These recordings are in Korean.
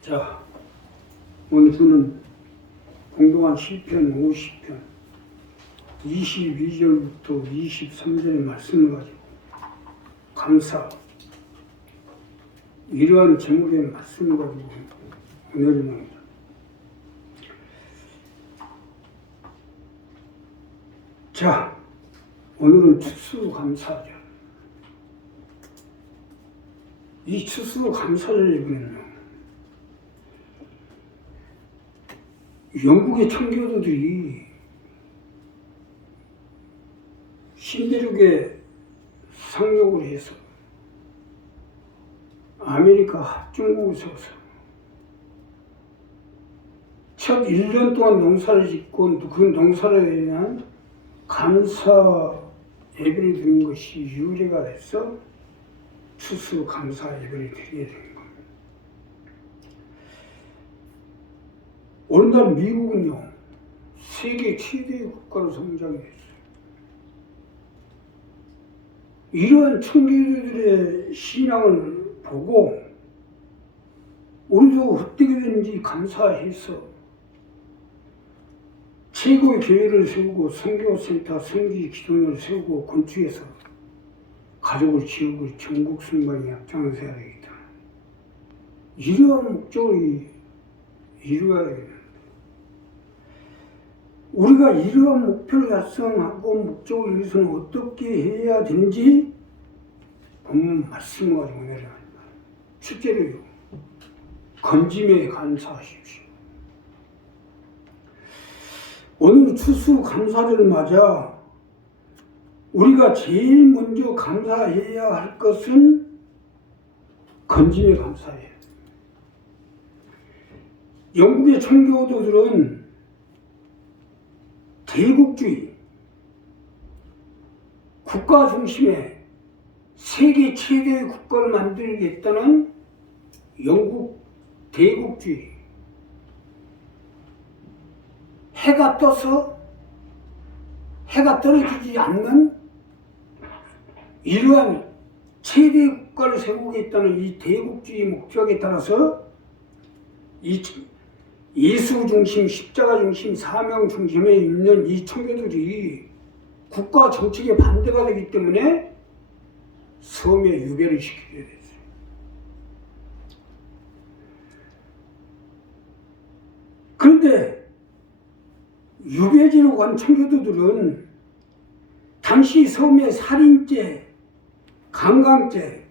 자, 오늘은 공동한 시편 50편 22절부터 23절의 말씀을 가지고 감사, 이러한 제목의 말씀을 가지고 은혜를 나눕니다. 자, 오늘은 추수감사죠. 이 추수감사를 읽으면요, 영국의 청교도들이 신대륙에 상륙을 해서 아메리카 합중국을 세워서 첫 1년 동안 농사를 짓고 그 농사를 위한 감사 예배를 드리는 것이 유래가 돼서 추수감사 예배를 드리게 된 겁니다. 오늘날 미국은요, 세계 최대의 국가로 성장했어요. 이러한 청교도들의 신앙을 보고 우리도 어떻게든지 감사해서 최고의 교회를 세우고 선교센터, 성지 기도원을 세우고 건축해서 가족을 지우고 전국 순방에 앞장서야 되겠다. 이러한 목적을 이루어야 되겠다. 우리가 이러한 목표를 달성하고 목적을 위해서는 어떻게 해야 되는지 본문 말씀을 가지고 내려갑니다. 첫째로요, 건짐에 감사하십시오. 오늘 추수감사절을 맞아 우리가 제일 먼저 감사해야 할 것은 건짐에 감사해요. 영국의 청교도들은 대국주의, 국가 중심의 세계 최대의 국가를 만들겠다는 영국 대국주의, 해가 떠서 해가 떨어지지 않는 이러한 최대 국가를 세우겠다는 이 대국주의 목적에 따라서 이 예수 중심, 십자가 중심, 사명 중심에 있는 이 청교도들이 국가 정책에 반대가 되기 때문에 섬에 유배를 시키게 됐어요. 그런데 유배지로 간 청교도들은 당시 섬에 살인죄, 강간죄,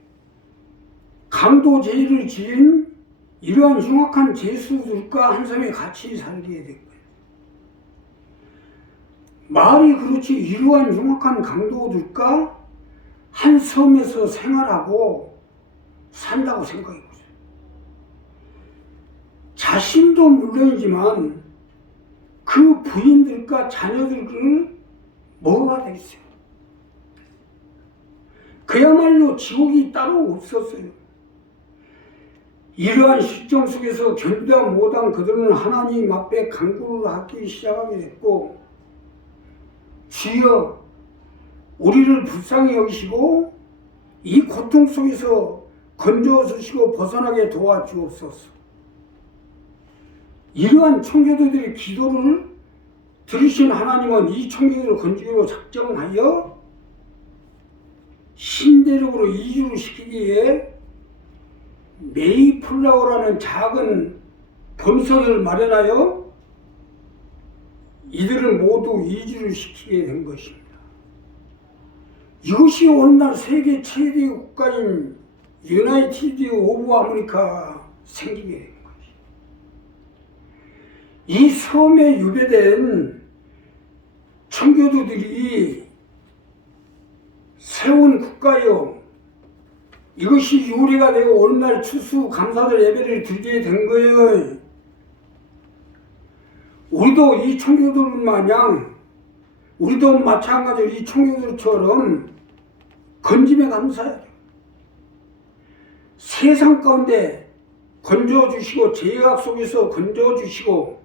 강도죄를 지은 이러한 흉악한 죄수들과 한 섬에 같이 살게 된 거예요. 말이 그렇지, 이러한 흉악한 강도들과 한 섬에서 생활하고 산다고 생각해 보세요. 자신도 물론이지만 그 부인들과 자녀들을 뭐가 되겠어요? 그야말로 지옥이 따로 없었어요. 이러한 실정 속에서 견디다 못한 그들은 하나님 앞에 간구를 하기 시작하게 됐고, 주여 우리를 불쌍히 여기시고 이 고통 속에서 건져주시고 벗어나게 도와주옵소서. 이러한 청교도들의 기도를 들으신 하나님은 이 청교도를 건지기로 작정하여 신대륙으로 이주를 시키기 위해 메이플라워라는 작은 범선을 마련하여 이들을 모두 이주를 시키게 된 것입니다. 이것이 오늘날 세계 최대 국가인 유나이티드 오브 아메리카 생기게 된 것입니다. 이 섬에 유배된 청교도들이 세운 국가요, 이것이 유래가 되고 오늘날 추수감사절 예배를 드리게 된 거예요. 우리도 이 청교도들 마냥, 우리도 마찬가지로 이 청교도처럼 건짐에 감사해야 돼요. 세상 가운데 건져주시고 죄악 속에서 건져주시고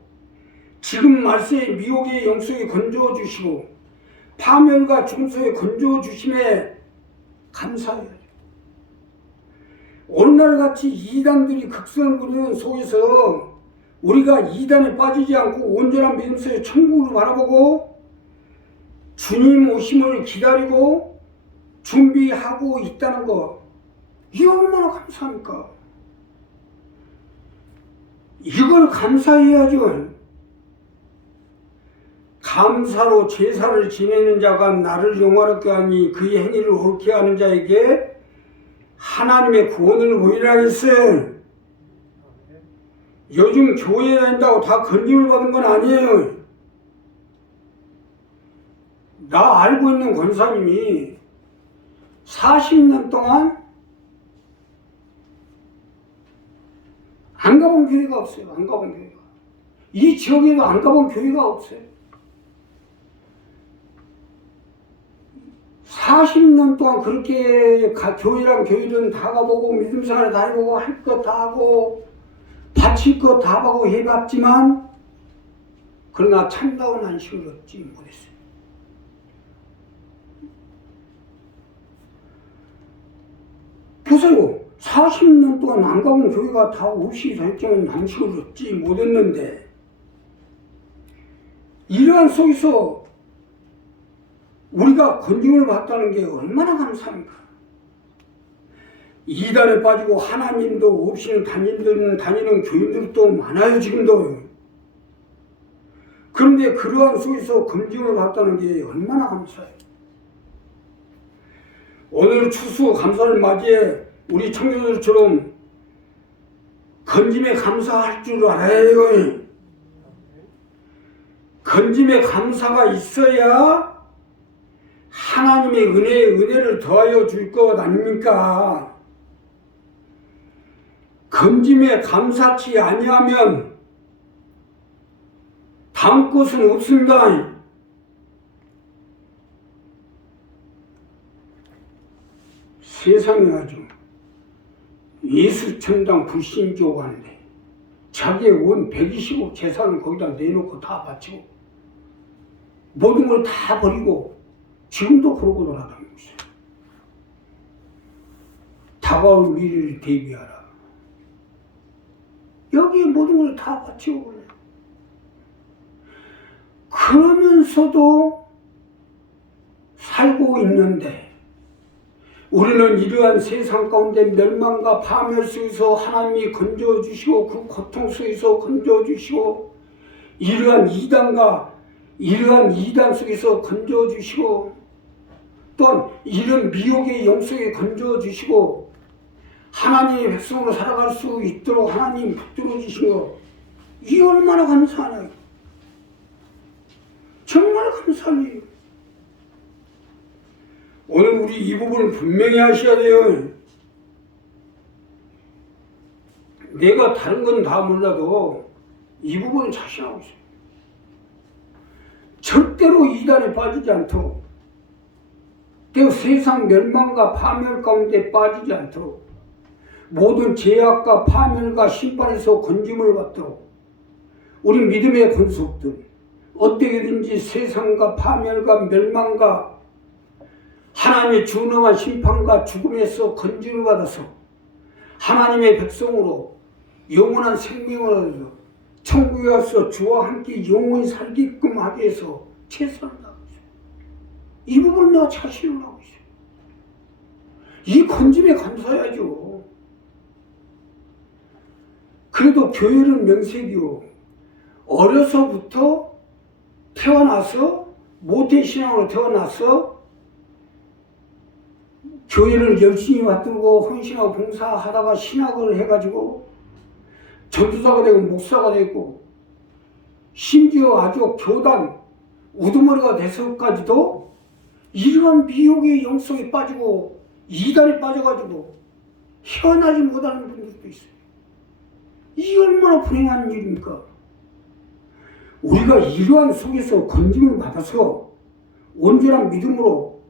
지금 말세의 미혹의 영 속에 건져주시고 파멸과 죽음 속에 건져주심에 감사해야 돼요. 오늘날같이 이단들이 극성을 부리는 속에서 우리가 이단에 빠지지 않고 온전한 믿음 속에 천국을 바라보고 주님 오심을 기다리고 준비하고 있다는 거, 이거 얼마나 감사합니까? 이걸 감사해야죠. 감사로 제사를 지내는 자가 나를 영화롭게 하니 그의 행위를 옳게 하는 자에게 하나님의 구원을 보이라 했어요. 요즘 교회에 다닌다고 다 건짐을 받은 건 아니에요. 나 알고 있는 권사님이 40년 동안 안 가본 교회가 없어요. 안 가본 교회가. 이 지역에도 안 가본 교회가 없어요. 40년 동안 그렇게 교회랑 교회는 다 가보고 믿음생활 다 해보고 할 것 다 하고 바칠 것 다 하고 해봤지만 그러나 참다운 안식을 얻지 못했어요. 보세요. 40년 동안 안 가본 교회가 다 없이 설정한 안식을 얻지 못했는데 이러한 속에서 우리가 건짐을 받다는 게 얼마나 감사합니까? 이단에 빠지고 하나님도 없이는 다니는 교인들도 많아요, 지금도. 그런데 그러한 속에서 건짐을 받다는 게 얼마나 감사해요. 오늘 추수 감사를 맞이해 우리 청년들처럼 건짐에 감사할 줄 알아요. 건짐에 감사가 있어야 하나님의 은혜를 더하여 줄 것 아닙니까? 건짐에 감사치 아니하면 다음 것은 없습니다. 세상에 아주 예수천당 불신교가인데 자기의 온 120억 재산을 거기다 내놓고 다 바치고 모든 걸 다 버리고 지금도 그러고 돌아다니고 있어요. 다가올 미래를 대비하라. 여기에 모든 걸 다 바치고 그래요. 그러면서도 살고 있는데 우리는 이러한 세상 가운데 멸망과 파멸 속에서 하나님이 건져주시고 그 고통 속에서 건져주시고 이러한 이단 속에서 건져주시고 또한 이런 미혹의 영 속에 건져주시고 하나님의 백성으로 살아갈 수 있도록 하나님 붙들어 주신 거, 이 얼마나 감사하냐. 정말 감사해요. 오늘 우리 이 부분을 분명히 하셔야 돼요. 내가 다른 건 다 몰라도 이 부분은 자신하고 있어요. 절대로 이단에 빠지지 않도록, 또 세상 멸망과 파멸 가운데 빠지지 않도록, 모든 죄악과 파멸과 심판에서 건짐을 받도록 우리 믿음의 권속들 어떻게든지 세상과 파멸과 멸망과 하나님의 준엄한 심판과 죽음에서 건짐을 받아서 하나님의 백성으로 영원한 생명을 얻어 천국에 가서 주와 함께 영원히 살게끔 하기 위해서 최선을 다하고 있어요. 이 부분은 내가 자신을 하고 있어요. 이 건짐에 감사해야죠. 그래도 교회는 명색이요. 어려서부터 태어나서 모태신앙으로 태어나서 교회를 열심히 받들고 헌신하고 봉사하다가 신학을 해가지고 전도사가 되고 목사가 되고 심지어 아주 교단 우두머리가 돼서까지도 이러한 미혹의 영성에 빠지고 이단에 빠져가지고 헤어나지 못하는 분들도 있어요. 이게 얼마나 불행한 일입니까? 우리가 이러한 속에서 건짐을 받아서 온전한 믿음으로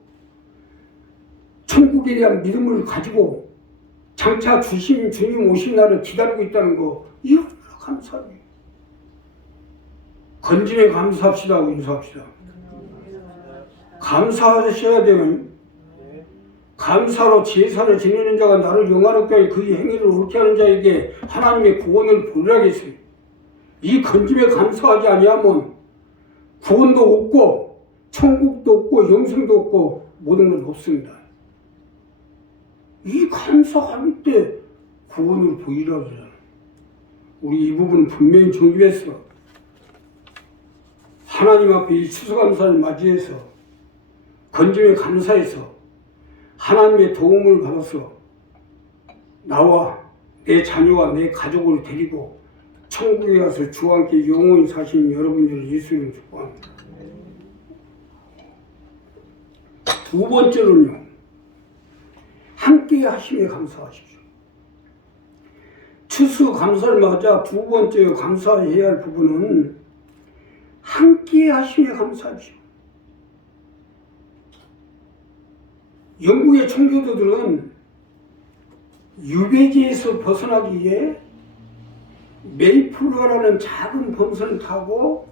천국에 대한 믿음을 가지고 장차 주님 오신 날을 기다리고 있다는 거, 이거 얼마나 감사해요. 건짐에 감사합시다 하고 인사합시다. 감사하셔야 돼요. 감사로 제사를 지내는 자가 나를 영화롭게 하여 그의 행위를 옳게 하는 자에게 하나님의 구원을 보리라 했어요. 이 건짐에 감사하지 아니하면 구원도 없고 천국도 없고 영생도 없고 모든 건 없습니다. 이 감사할 때 구원을 보이라 그러잖아요. 우리 이 부분은 분명히 정립해서 하나님 앞에 이 추수감사를 맞이해서 건짐에 감사해서 하나님의 도움을 받아서 나와 내 자녀와 내 가족을 데리고 천국에 가서 주와 함께 영원히 사시는 여러분들을 예수님 축복합니다. 두 번째로는요, 함께 하심에 감사하십시오. 추수 감사를 맞아 두 번째 감사해야 할 부분은 함께 하심에 감사하십시오. 영국의 청교도들은 유배지에서 벗어나기 위해 메이플러라는 작은 범선을 타고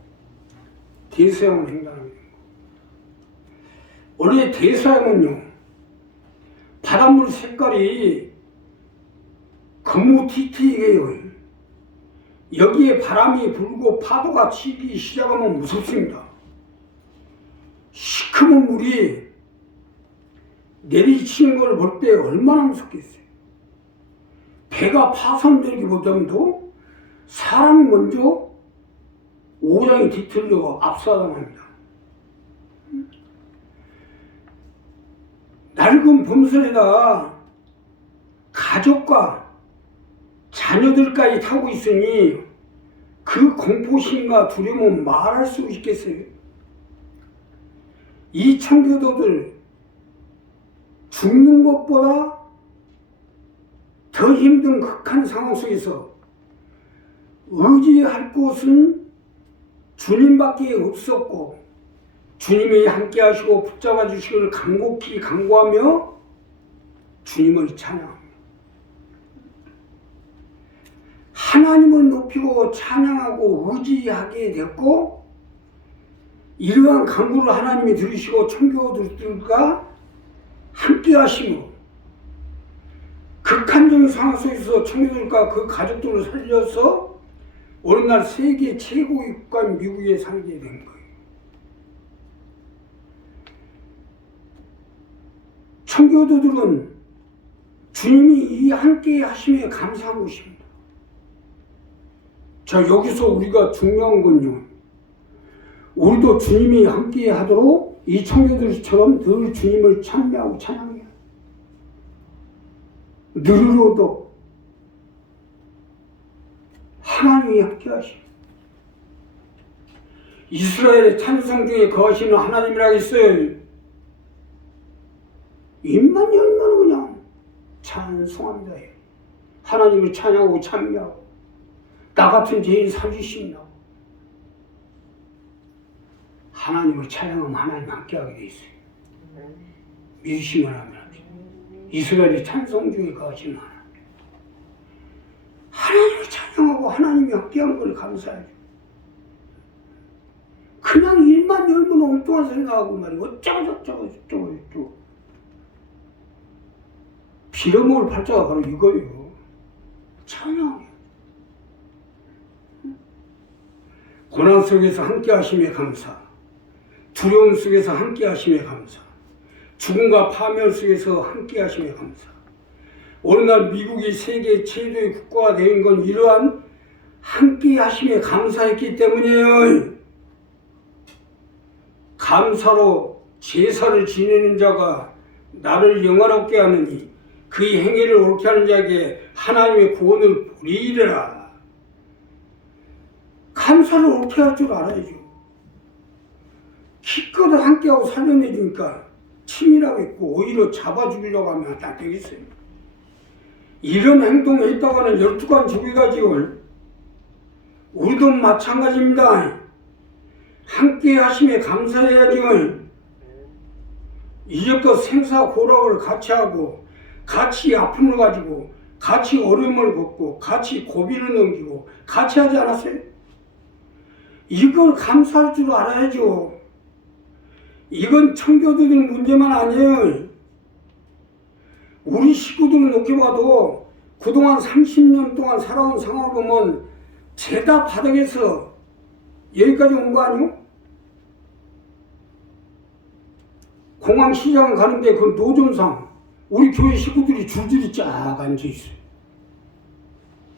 대서양을 횡단합니다. 원래 대서양은요, 바닷물 색깔이 거무튀튀해요. 여기에 바람이 불고 파도가 치기 시작하면 무섭습니다. 시커먼 물이 내리치는 걸 볼 때 얼마나 무섭겠어요. 배가 파손되기보다도 사람이 먼저 오장이 뒤틀려 압사당합니다. 낡은 범선에다 가족과 자녀들까지 타고 있으니 그 공포심과 두려움은 말할 수 있겠어요. 이 청교도들 죽는 것보다 더 힘든 극한 상황 속에서 의지할 곳은 주님밖에 없었고 주님이 함께 하시고 붙잡아 주시기를 간곡히 간구하며 주님을 찬양합니다. 하나님을 높이고 찬양하고 의지하게 됐고 이러한 간구를 하나님이 들으시고 청교도들과 함께 하시며 극한적인 상황 속에서 청교도들과 그 가족들을 살려서 오늘날 세계 최고의 국가인 미국에 살게 된 거예요. 청교도들은 주님이 이 함께 하심에 감사한 것입니다. 자, 여기서 우리가 중요한 건요, 우리도 주님이 함께 하도록 이 청교도들처럼 늘 주님을 찬미하고 찬양해요. 늘어도 하나님이 함께 하시오. 이스라엘의 찬송 중에 거하시는 하나님이라 했어요. 입만 열면 그냥 찬송합니다. 하나님을 찬양하고 찬미하고 나 같은 죄인 살리신다고. 하나님을 찬양하면 하나님 함께하게 돼 있어요. 믿으시면 하면 합니다. 이스라엘의 찬송 중에 거하시는 하나님을 찬양하고 하나님이 함께한 걸 감사해요. 그냥 일만 열면 엉뚱한 생각하고 말이에요. 어쩌고 빌어먹을 팔자가 바로 이거예요. 찬양이에요. 고난 속에서 함께 하심에 감사, 두려움 속에서 함께 하심에 감사, 죽음과 파멸 속에서 함께 하심에 감사. 오늘날 미국이 세계 최대의 국가가 된 건 이러한 함께 하심에 감사했기 때문이에요. 감사로 제사를 지내는 자가 나를 영화롭게 하느니 그의 행위를 옳게 하는 자에게 하나님의 구원을 보리리라. 감사를 옳게 할 줄 알아야죠. 기껏 함께하고 살려내주니까 치밀하고 있고 오히려 잡아 죽이려고 하면 안 되겠어요. 이런 행동을 했다가는 12간 죽여가지고 우리도 마찬가지입니다. 함께 하심에 감사해야죠. 이제껏 생사고락을 같이 하고 같이 아픔을 가지고 같이 어려움을 겪고 같이 고비를 넘기고 같이 하지 않았어요? 이걸 감사할 줄 알아야죠. 이건 청교도들 문제만 아니에요. 우리 식구들을 놓게 봐도 그동안 30년 동안 살아온 상황을 보면 죄다 바닥에서 여기까지 온 거 아니요? 공항시장 가는데 그 노점상 우리 교회 식구들이 줄줄이 쫙 앉아있어요.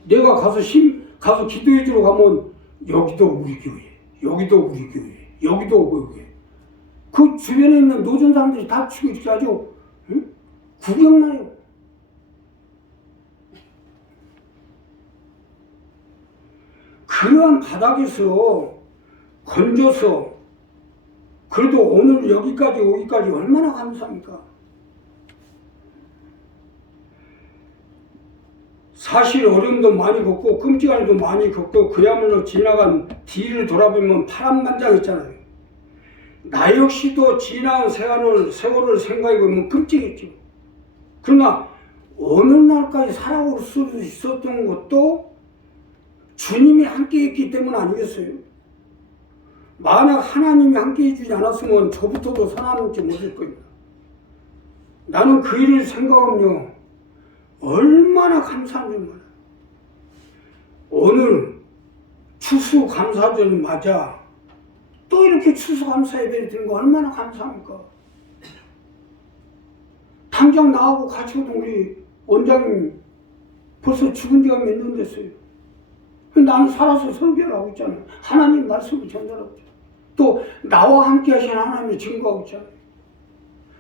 내가 가서 기도해주러 가면 여기도 우리 교회, 여기도 우리 교회, 여기도 우리 교회. 그 주변에 있는 노점상들이 다 치고 아주 응? 구경나요. 그러한 바닥에서 건져서 그래도 오늘 여기까지 오기까지 얼마나 감사합니까? 사실 어려움도 많이 겪고 끔찍한 일도 많이 겪고 그야말로 지나간 뒤를 돌아보면 파란만장했잖아요. 나 역시도 지나간 세월을 생각해보면 끔찍했죠. 그러나 어느 날까지 살아올 수 있었던 것도 주님이 함께 했기 때문 아니겠어요? 만약 하나님이 함께 해주지 않았으면 저부터도 살아남지 못할 겁니다. 나는 그 일을 생각하며 얼마나 감사한 줄 몰라요. 오늘 추수감사절 맞아 또 이렇게 추수감사 예배를 드린 거 얼마나 감사합니까? 당장 나하고 같이 오던 우리 원장님 벌써 죽은 지가 몇 년 됐어요. 나는 살아서 설교를 하고 있잖아요. 하나님 말씀을 전달하고 있잖아요. 또 나와 함께 하신 하나님을 증거하고 있잖아요.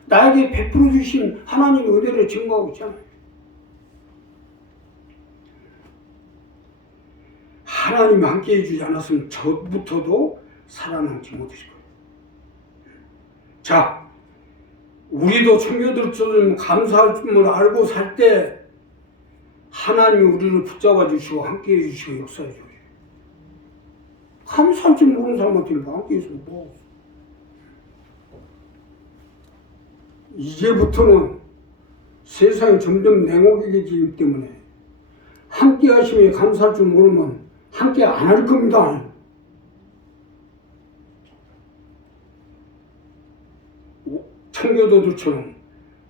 나에게 베풀어 주신 하나님의 은혜를 증거하고 있잖아요. 하나님이 함께 해주지 않았으면 저부터도 살아남지 못했을 거예요. 자, 우리도 청교도처럼 감사할 줄 알고 살 때 하나님이 우리를 붙잡아 주시고 함께 해주시고 역사해 주세요. 감사할 줄 모르는 사람한테는 함께 해서 뭐. 이제부터는 세상이 점점 냉혹해지기 때문에 함께 하심에 감사할 줄 모르면 함께 안 할 겁니다. 청교도들처럼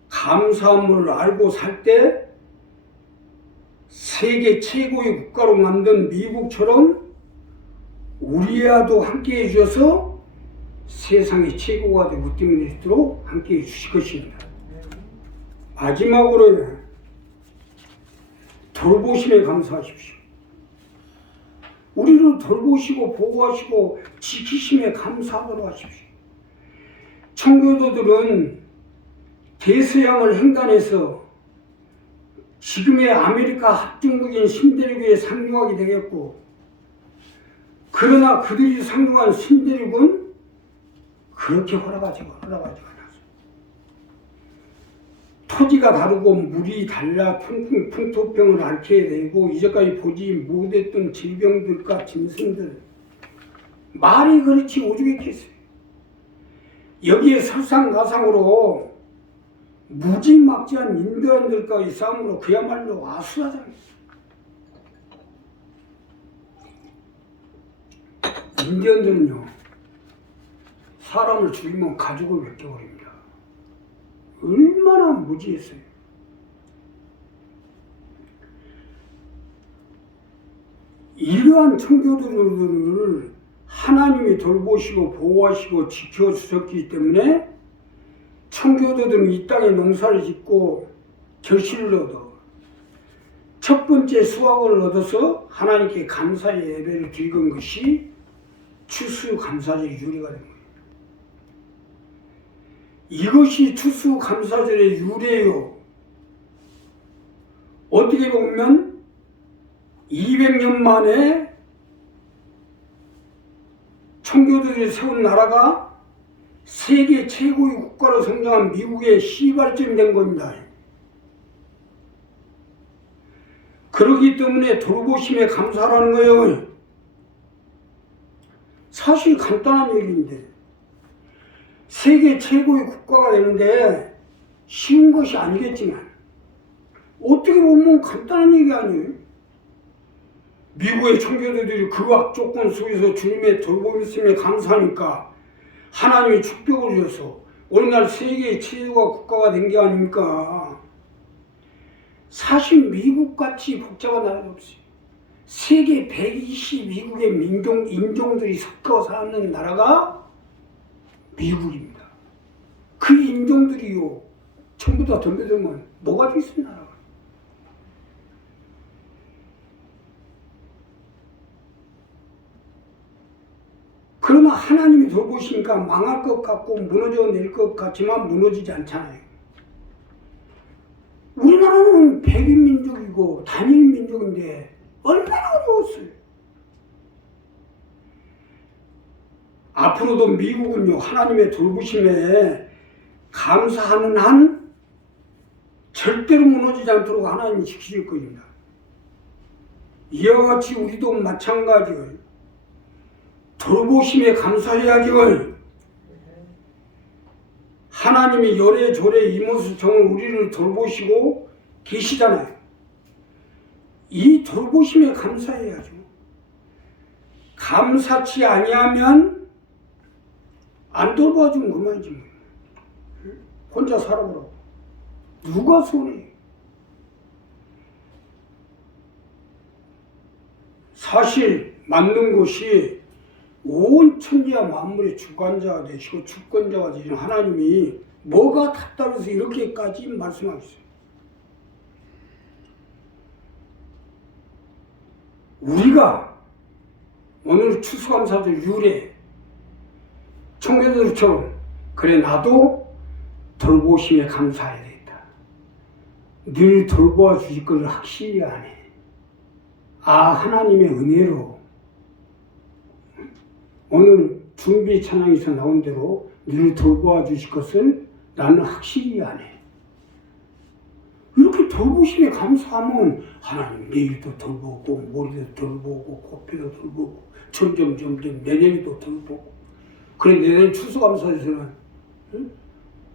감사함을 알고 살 때 세계 최고의 국가로 만든 미국처럼 우리와도 함께 해주셔서 세상의 최고가 되고 뛰어내도록 함께 해주실 것입니다. 마지막으로 돌보심에 감사하십시오. 우리를 돌보시고 보호하시고 지키심에 감사하도록 하십시오. 청교도들은 대서양을 횡단해서 지금의 아메리카 합중국인 신대륙에 상륙하게 되겠고, 그러나 그들이 상륙한 신대륙은 그렇게 허락하지가 않았어요. 토지가 다르고 물이 달라 풍토병을 앓게 되고 이제까지 보지 못했던 질병들과 짐승들, 말이 그렇지 오죽했겠어요. 여기에 설상가상으로 무지막지한 인도인들과의 싸움으로 그야말로 아수라장이었어요. 인디언들은요, 사람을 죽이면 가죽을 벗겨버립니다. 얼마나 무지했어요. 이러한 청교도들을 하나님이 돌보시고 보호하시고 지켜주셨기 때문에 청교도들은 이 땅에 농사를 짓고 결실을 얻어 첫 번째 수확을 얻어서 하나님께 감사의 예배를 드리는 것이 추수감사절의 유래가 된 거예요. 이것이 추수감사절의 유래요. 어떻게 보면 200년 만에 청교도들이 세운 나라가 세계 최고의 국가로 성장한 미국의 시발점이 된 겁니다. 그렇기 때문에 돌보심에 감사하라는 거예요. 사실 간단한 얘기인데 세계 최고의 국가가 되는데 쉬운 것이 아니겠지만 어떻게 보면 간단한 얘기 아니에요. 미국의 청교도들이 그 악조건 속에서 주님의 돌보심에 감사하니까 하나님이 축복을 주셔서 오늘날 세계의 최고가 국가가 된 게 아닙니까? 사실 미국같이 복잡한 나라가 없어요. 세계 122국의 인종들이 섞여 사는 나라가 미국입니다. 그 인종들이요, 전부 다 덤벼들면 뭐가 되겠어요, 나라가. 그러나 하나님이 돌보시니까 망할 것 같고 무너져 낼 것 같지만 무너지지 않잖아요. 우리나라는 백인민족이고 단일민족인데 얼마나 어려웠어요. 앞으로도 미국은요, 하나님의 돌보심에 감사하는 한 절대로 무너지지 않도록 하나님이 지키실 겁니다. 이와 같이 우리도 마찬가지예요. 돌보심에 감사해야지요. 하나님이 요래조래 이모수정을 우리를 돌보시고 계시잖아요. 이 돌보심에 감사해야죠. 감사치 아니하면 안 돌봐주면 그만이지 뭐. 혼자 살아보라고. 누가 손해? 사실 맞는 것이 온 천지와 만물의 주관자가 되시고 주권자가 되시는 하나님이 뭐가 탓따라서 이렇게까지 말씀하셨어요. 우리가 오늘 추수감사절 유래 청교도처럼 그래 나도 돌보심에 감사해야 되겠다. 늘 돌보아 주실 것을 확실히 하네. 아, 하나님의 은혜로 오늘 준비 찬양에서 나온 대로 늘 돌보아 주실 것을 나는 확실히 아네. 이렇게 돌보심에 감사하면 하나님 내일도 돌보고 모레도 돌보고 코피도 돌보고 점점 내년에도 돌보고. 그래 내년 추수감사에서는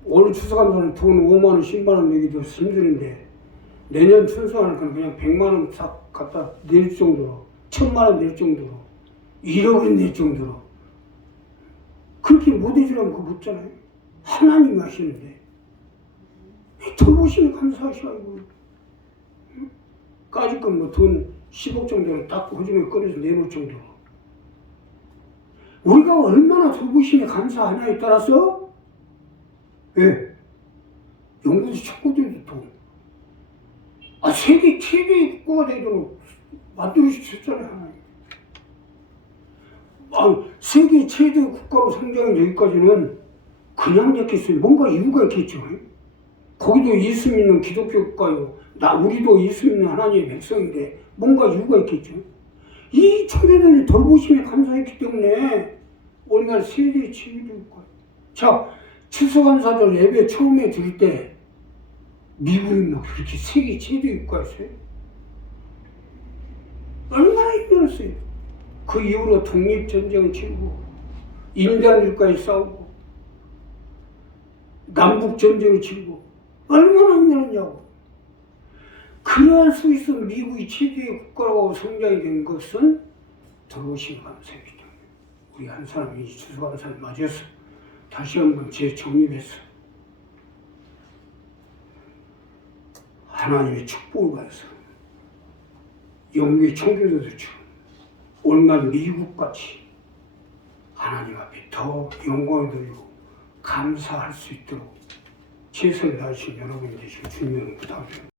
오늘 추수감사는 돈 5만 원 10만 원 내기도 힘드는데 내년 추수하니까 그냥 100만 원 싹 갖다 낼 정도로 1000만 원 낼 정도로 1억을 낼 정도로 그렇게 못해주라면 그거 없잖아요. 하나님이 하시는데 돌보시면 감사하시라고. 까짓 건 뭐 돈 10억 정도를 딱 호주머니에 꺼내서 내놓을 정도로. 우리가 얼마나 돌보심에 감사하냐에 따라서 연구도 척구들도 돈. 아, 세계 최대의 국가가 되도록 만들어주셨잖아요, 하나님. 아, 세계 최대 국가로 성장한 여기까지는 그냥 됐겠어요. 뭔가 이유가 있겠죠. 거기도 예수 믿는 기독교 국가요. 우리도 예수 믿는 하나님의 백성인데 뭔가 이유가 있겠죠. 이 청년들이 돌보심에 감사했기 때문에 오늘날 세계 최대 국가. 자, 추수감사절 예배 처음에 드릴 때 미국이 뭐 그렇게 세계 최대 국가였어요? 얼마나 힘들었어요. 그 이후로 독립전쟁을 치르고 인디안들과의 싸우고 남북전쟁을 치르고 얼마나 힘들었냐고. 그러한 속에서 미국이 최대의 국가라고 성장이 된 것은 돌보심 감사이기 때문에 우리 한 사람이 추수감사를 맞아서 다시 한번 재정립해서 하나님의 축복을 받아서 영국의 청교도들처럼 오늘날 미국같이 하나님 앞에 더 영광을 돌리고 감사할 수 있도록 최선을 다하신 여러분이 되시고 주님을 부탁드립니다.